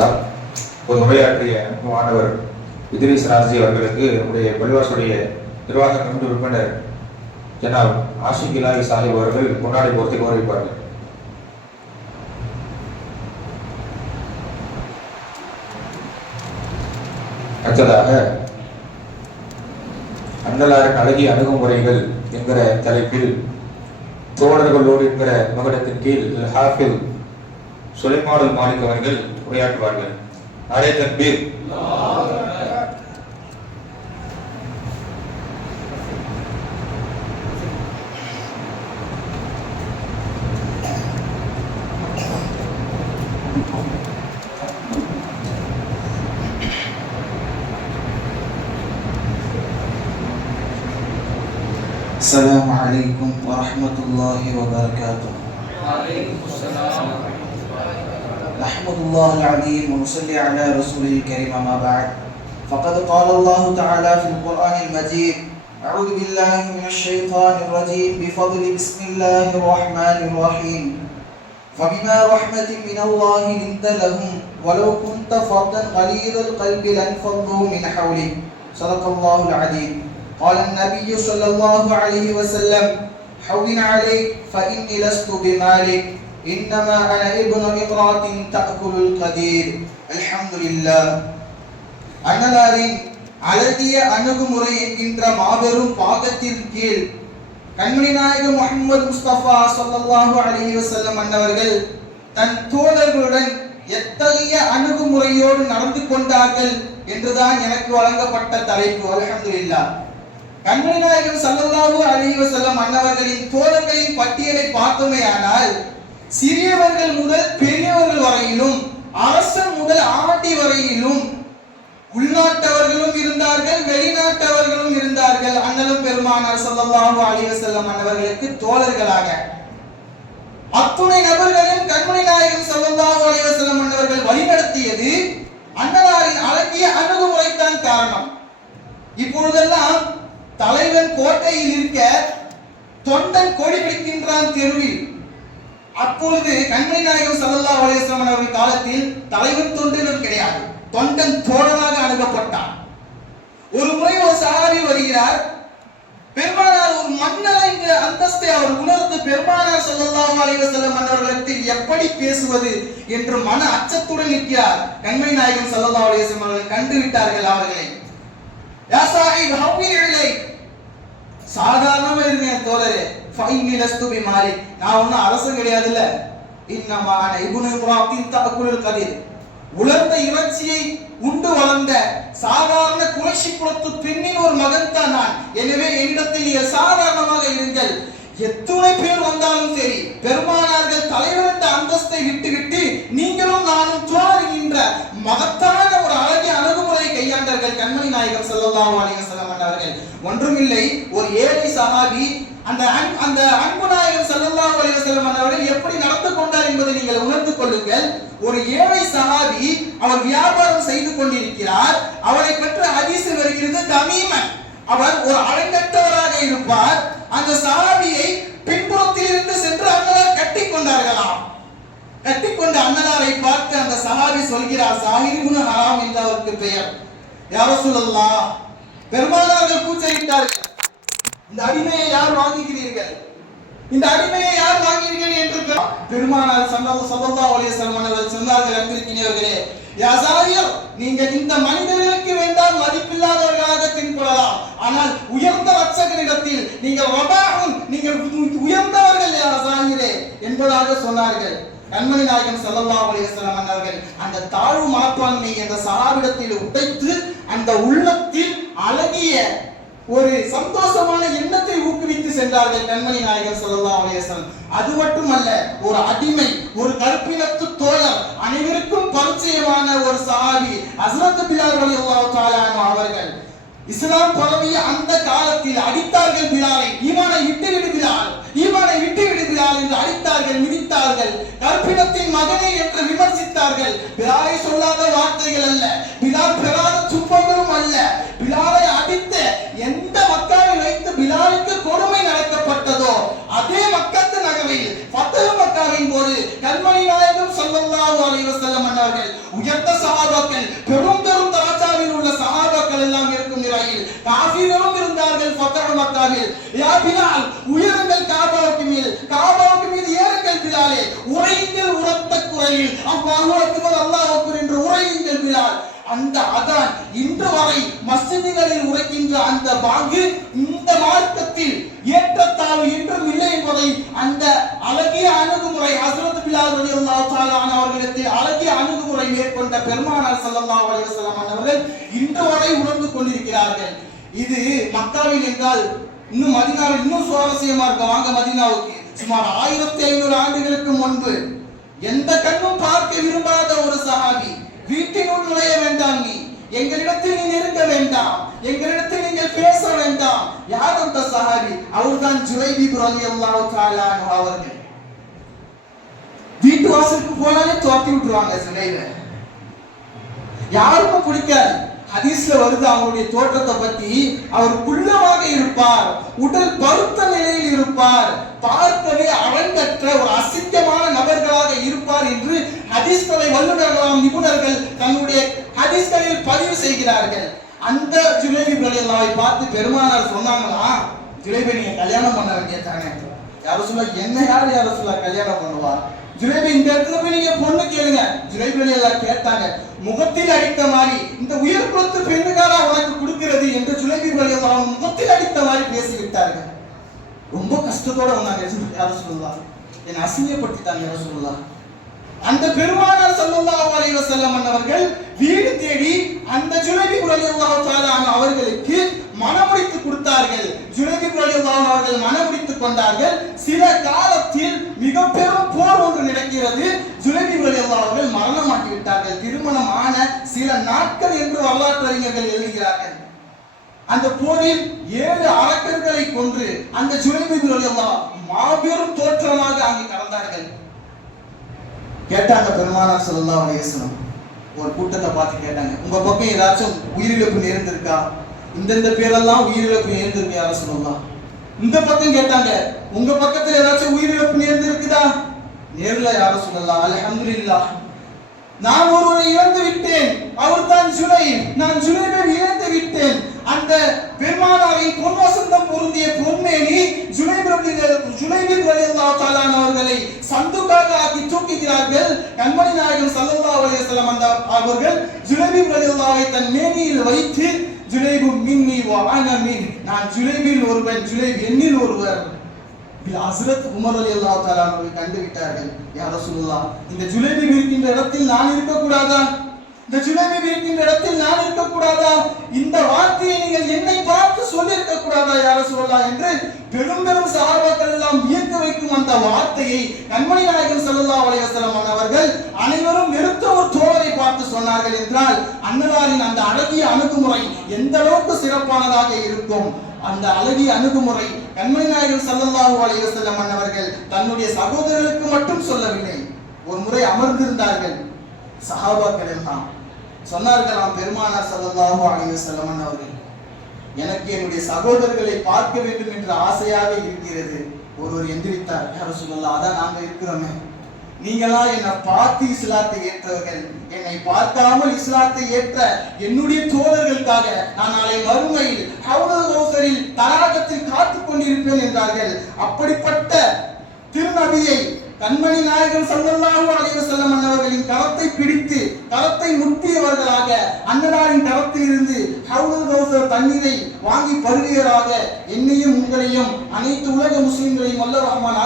அடுத்ததாக ஒரு உரையாற்றிய மாணவர் இத்ரிஸ் ராஜி அவர்களுக்கு நம்முடைய பள்ளிவாசுடைய நிர்வாக கமிட்டி உறுப்பினர் ஜனாப் ஆஷிக் இலாஹி சாஹிப் அவர்கள் கொண்டாடி பொறுத்து கௌரவிப்பார்கள். அடுத்ததாக அண்ணலாரின் அழகிய அணுகுமுறைகள் என்கிற தலைப்பில் தோழர்களோடு என்கிற மகடத்தின் கீழ் ஹாஃபில் சுலைமானுல் மாலிக் அவர்கள் உரையாற்றுவார்கள் அரே தக்பீர் السلام عليكم ورحمة الله وبركاته نحمد الله العظيم ونصلي على رسوله الكريم أما بعد. فقد قال الله تعالى في القرآن المجيد أعوذ بالله من الشيطان الرجيم بفضل بسم الله الرحمن الرحيم. فبما رحمة من الله لنت لهم ولو كنت فظا غليظ القلب لانفضوا من حولك. صدق الله العظيم. قال النبي صلى الله عليه وسلم حون عليك فإني لست بمالك. إنما أنا ابن امرأة تأكل القدير الحمد لله அண்ணலாரின் அழகிய அணுகுமுறை என்கின்ற மாபெரும் பாகத்தின் கீழ் கண்மணி நாயகம் முகமது முஸ்தபா ஸல்லல்லாஹு அலைஹி வஸல்லம் அன்னவர்கள் தன் தோழர்களுடன் எத்தகைய அணுகுமுறையோடு நடந்து கொண்டார்கள் என்றுதான் எனக்கு வழங்கப்பட்ட தலைப்பு அல்ஹம்துலில்லாஹ் கண்மணி நாயகம் ஸல்லல்லாஹு அலைஹி வஸல்லம் அன்னவர்களின் தோழர்களின் பட்டியலை பார்த்தோமேயானால் சிறியவர்கள் முதல் பெரியவர்கள் வரையிலும் அரசன் முதல் ஆட்டி வரையிலும் உள்நாட்டவர்களும் இருந்தார்கள் வெளிநாட்டவர்களும் இருந்தார்கள். அண்ணலும் பெருமானார் சொல்லல்லாஹு அலிவசல்லம் அன்னவர்களுக்கு தோழர்களாக. அத்துணை நபர்களையும் கண்மணி நாயகம் சொல்லல்லாஹு அலிவசல்லம் அன்னவர்கள் வழிநடத்தியது அண்ணலாரின் அழகிய அணுகுமுறைத்தான் காரணம். இப்பொழுதெல்லாம் தலைவன் கோட்டையில் இருக்க தொண்டன் கொடி பிடிக்கின்றான் தெருவில். அப்பொழுது கண்மை நாயகம் ஸல்லல்லாஹு அலைஹி அவர்கள் காலத்தில் தலைவன் தொண்டனும் கிடையாது. தொண்டன் தோழனாக அணுகப்பட்டான் ஒரு முறை ஒரு சஹாபி வருகிறார். பெருமானார் ஒரு மன்னர் என்ற அந்தஸ்தை அவர் உணர்ந்து பெருமானார் ஸல்லல்லாஹு அலைஹி வஸல்லம் அவர்களுக்கு எப்படி பேசுவது என்று மன அச்சத்துடன் நிற்கிறார் கண்மை நாயகம் ஸல்லல்லாஹு அலைஹி அவர்கள். கண்டு விட்டார்கள் அவர்களை. யா சாஹிப் இல்லை சாதாரணமாக இருங்க ஃபைவ் ஃபைனி தூபி பி நான் ஒன்றும் அரசன் கிடையாதுல்ல. இன்னமான அன இப்னு இப்ராஹிம் தஅக்குலுல் உலர்ந்த இறைச்சியை உண்டு வளர்ந்த சாதாரண குறைசி குலத்து பெண்ணின் ஒரு மகன் தான் நான். எனவே என்னிடத்தில் சாதாரணமாக இருங்கள். எத்துணை பேர் வந்தாலும் சரி பெருமானார்கள் தலைவரத்த அந்தஸ்தை விட்டுவிட்டு நீங்களும் நானும் துவாருகின்ற மகத்தான ஒரு அழகிய அணுகுமுறை கையாண்டார்கள் கண்மணி நாயகம் செல்லலாம் அலைஹி வஸல்லம் அவர்கள். ஒன்றுமில்லை ஒரு ஏழை சகாபி அந்த அந்த அன்பு நாயகம் செல்லலாம் அலைஹி வஸல்லம் அவர்கள் எப்படி நடந்து கொண்டார் என்பதை நீங்கள் உணர்ந்து கொள்ளுங்கள். ஒரு ஏழை சகாபி அவர் வியாபாரம் செய்து கொண்டிருக்கிறார். அவரை பற்றி அதிசு வருகிறது தமீமன். அவர் ஒரு அழங்கற்றவராக இருப்பார். அந்த சாவியை பின்புறத்தில் இருந்து சென்று அண்ணலார் கட்டி கொண்டார்களாம். கட்டி கொண்ட அண்ணலாரை பார்த்து அந்த சஹாபி சொல்கிறார் சாஹிபுன் ஹராம் என்று அவருக்கு பெயர். யார சொல்லலாம் பெருமானார்கள் கூச்சலிட்டார்கள். இந்த அடிமையை யார் வாங்குகிறீர்கள்? இந்த அடிமையை யார் வாங்கினீர்கள் என்று பெருமானார் சல்லல்லாஹு ஸல்லல்லாஹு அலைஹி வஸல்லம் அவர்கள் சொன்னார்கள் அன்பிற்கினியவர்களே யா நீங்கள் இந்த மனிதர்களுக்கு வேண்டாம் மதிப்பில்லாதவர்கள் தென்படலாம் ஆனால் உயர்ந்த ரட்சகனிடத்தில் நீங்கள் ரபாஹுன் நீங்கள் உயர்ந்தவர்கள் யா என்பதாக சொன்னார்கள். கண்மணி நாயகன் ஸல்லல்லாஹு அலைஹி அவர்கள் அந்த தாழ்வு மனப்பான்மை அந்த சஹாபிடத்தில் உடைத்து அந்த உள்ளத்தில் அழகிய ஒரு சந்தோஷமான எண்ணத்தை ஊக்குவித்து சென்றார்கள் கண்மணி நாயகர் ஸல்லல்லாஹு அவலேசன் அது மட்டுமல்ல ஒரு அடிமை ஒரு கருப்பினத்து தோழர் அனைவருக்கும் பரிச்சயமான ஒரு சாவி ஹஸ்ரத் பிலால் ரலியல்லாஹு அவர்கள். இஸ்லாம் பரவிய அந்த காலத்தில் அடித்தார்கள் பிலாலை. ஈமானை விட்டு விடுகிறார் இவனை ஈமானை விட்டு விடு என்று அடித்தார்கள் மிதித்தார்கள். கற்பினத்தின் மகனே என்று விமர்சித்தார்கள். பிலாலை சொல்லாத வார்த்தைகள் அல்ல. பிலால் பெறாத துன்பங்களும் அல்ல பிலாலை அடித்த எந்த மக்காவை வைத்து பிலாலுக்கு கொடுமை நடத்தப்பட்டதோ அதே மக்கத்து நகரில் ஃபத்தஹ் மக்காவின் போது கல்மணி நாயகம் ஸல்லல்லாஹு அலைஹி வஸல்லம் அன்னவர்கள் உயர்ந்த யா பிலால் உயருங்கள் காபாவுக்கு மீது காபாவுக்கு மீது ஏறுங்கள் பிலாலே உரையுங்கள் உரத்த குரலில். அல்லாஹு அக்பர் அல்லாஹ் அக்பர் என்று உரையுங்கள் பிலால் அந்த அதான் இன்று வரை மசிதிகளில் உரைக்கின்ற அந்த பாங்கு இந்த மார்க்கத்தில் ஏற்றத்தாழ்வு என்றும் இல்லை என்பதை அந்த அழகிய அணுகுமுறை ஹஸ்ரத் பிலால் ரலியல்லாஹு தஆலா அன்ஹு அவர்களிடத்தில் அழகிய அணுகுமுறை மேற்கொண்ட பெருமானார் ஸல்லல்லாஹு அலைஹி வஸல்லம் அவர்கள் இன்று வரை உணர்ந்து கொண்டிருக்கிறார்கள். இது மக்காவில் என்றால் இன்னும் மதினாவில் இன்னும் சுவாரஸ்யமா இருக்கும். வாங்க மதினாவுக்கு. சுமார் ஆயிரத்தி ஐநூறு ஆண்டுகளுக்கு முன்பு எந்த கண்ணும் பார்க்க விரும்பாத ஒரு சஹாபி வீட்டினுள் நுழைய வேண்டாம் நீ. எங்களிடத்தில் நீ நெருங்க வேண்டாம். எங்களிடத்தில் நீங்கள் பேச வேண்டாம். யார் அந்த சஹாபி அவர்தான் ஜுலைபி ரலியல்லாஹு தஆலா அன்ஹு அவர்கள். வீட்டு வாசலுக்கு போனாலே துரத்தி விட்டுருவாங்க ஜுலைபை யாருக்கும் பிடிக்காது. ஹதீஸ்ல வருது அவங்களுடைய தோற்றத்தை பத்தி. அவர் குள்ளமாக இருப்பார். உடல் பருத்த நிலையில் இருப்பார். பார்க்கவே அரங்கற்ற ஒரு அசிங்கமான நபர்களாக இருப்பார் என்று ஹதீஸ்களை வல்லுநர்களாம் நிபுணர்கள் தன்னுடைய ஹதீஸ்களில் பதிவு செய்கிறார்கள். அந்த ஜுலேபி ரலியல்லாஹை பார்த்து பெருமானார் சொன்னாங்களா ஜுலேபி நீங்க கல்யாணம் பண்ண கேட்டானே யாரும் சொல்ல என்ன யார் யாரும் சொல்ல கல்யாணம் பண்ணுவா? ஜுலைபி இந்த இடத்துல போய் நீங்க பொண்ணு கேளுங்க. ஜுலேபி எல்லாம் கேட்டாங்க. முகத்தில் அடித்த மாதிரி இந்த உயர் குலத்து பெண்ணுக்காரா உனக்கு கொடுக்கிறது என்று ஜுலேபி எல்லாம் முகத்தில் அடித்த மாதிரி பேசிவிட்டார்கள். ரொம்ப கஷ்டத்தோட வந்தாங்க யாரும் சொல்லலாம் என்னை அசிங்கப்படுத்திட்டாங்க யாரும் சொல்லலாம் அந்த பெருமானார் ஸல்லல்லாஹு அலைஹி வஸல்லம் அவர்கள் வீடு தேடி அந்த ஜுலைபி ரலியல்லாஹு தஆலா அவர்களுக்கு மனமுடித்து கொடுத்தார்கள். ஜுலைபி ரலியல்லாஹு அவர்கள் மனமுடித்து கொண்டார்கள். சில காலத்தில் மிக பெரும் போர் ஒன்று நடக்கிறது. ஜுலபி ரலியல்லாஹு அவர்கள் மரணமாக்கி விட்டார்கள். திருமணம் ஆன சில நாட்கள் என்று வரலாற்றறிஞர்கள் எழுதுகிறார்கள். அந்த போரில் ஏழு அரக்கர்களை கொன்று அந்த ஜுலைபி மாபெரும் தோற்றமாக அங்கு கடந்தார்கள் கேட்டாங்க பெருமானார் சொல்லா அலைஹி ஒரு கூட்டத்தை பார்த்து கேட்டாங்க உங்க பக்கம் ஏதாச்சும் உயிரிழப்பு நேர்ந்திருக்கா? இந்தந்த பேரெல்லாம் உயிரிழப்பு நேர்ந்திருக்கு யார சொல்லலாம் இந்த பக்கம் கேட்டாங்க. உங்க பக்கத்துல ஏதாச்சும் உயிரிழப்பு நேர்ந்திருக்குதா? நேர்ல யார சொல்லலாம். அல்ஹம்துலில்லாஹ். நான் ஒருவரை இழந்து விட்டேன். அவர் தான் சுனை நான் ஜுலைவை இழந்து விட்டேன். அந்த பெருமானாரின் பொன் வசந்தம் பொருந்திய பொன்மேனி ஜுலைபிரபில் ஜுலைபின் ரலியல்லாஹு தஆலா அவர்களை சந்துக்காக ஆக்கி தூக்குகிறார்கள். கண்மணி நாயகம் ஸல்லல்லாஹு அலைஹி வஸல்லம் அந்த அவர்கள் ஜுலைபின் ரலியல்லாஹை தன் மேனியில் வைத்து ஜுலைபு மின்னி வ மின். நான் ஜுலைபில் ஒருவன் ஜுலைப் என்னில் ஒருவர். ஹசரத் உமர் அலி அல்லா தாலா அவர்கள் கண்டு விட்டார்கள். யார சொல்லலாம் இந்த ஜுலேபி இருக்கின்ற இடத்தில் நான் இருக்கக்கூடாதா? இந்த ஜுலேபி இருக்கின்ற இடத்தில் நான் இருக்கக்கூடாதா? இந்த வார்த்தையை நீங்கள் என்னை பார்த்து சொல்லியிருக்க கூடாதா யார சொல்லலாம் என்று பெரும் பெரும் சகாபாக்கள் எல்லாம் வியக்க வைக்கும் அந்த வார்த்தையை கண்மணி நாயகன் செல்லல்லா அலைஹி அவர்கள் அனைவரும் வெறுத்த ஒரு தோழரை பார்த்து சொன்னார்கள் என்றால் அன்னலாரின் அந்த அழகிய அணுகுமுறை எந்த அளவுக்கு சிறப்பானதாக இருக்கும்? அந்த அழகிய அணுகுமுறை கண்மணி நாயகன் ஸல்லல்லாஹு அலைஹி வஸல்லம் அவர்கள் தன்னுடைய சகோதரர்களுக்கு மட்டும் சொல்லவில்லை. ஒரு முறை அமர்ந்திருந்தார்கள் சஹாபாக்கள் எல்லாம். சொன்னார்களாம் பெருமானார் சல்லாஹூ அலைய செல்லமன் அவர்கள். எனக்கு என்னுடைய சகோதரர்களை பார்க்க வேண்டும் என்ற ஆசையாக இருக்கிறது. ஒருவர் எந்திரித்தார். யாரும் சொல்லலாம் அதான் நாங்க இருக்கிறோமே. நீங்களா என்னை பார்த்து இஸ்லாத்தை ஏற்றவர்கள். என்னை பார்க்காமல் இஸ்லாத்தை ஏற்ற என்னுடைய தோழர்களுக்காக நான் நாளை மறுமையில் ஹவுலல் தராகத்தில் காத்து கொண்டிருப்பேன் என்றார்கள். அப்படிப்பட்ட திருநபியை கண்மணி நாயகன் ஸல்லல்லாஹு அலைஹி செல்லம் அவர்களின் கரத்தை பிடித்து கரத்தை முட்டியவர்களாக அன்னதாரின் கரத்தில் இருந்து ஹவுலல் கௌசர் தண்ணீரை வாங்கி பருகியராக என்னையும் உங்களையும் அனைத்து உலக முஸ்லிம்களையும் அல்ல ரஹ்மான்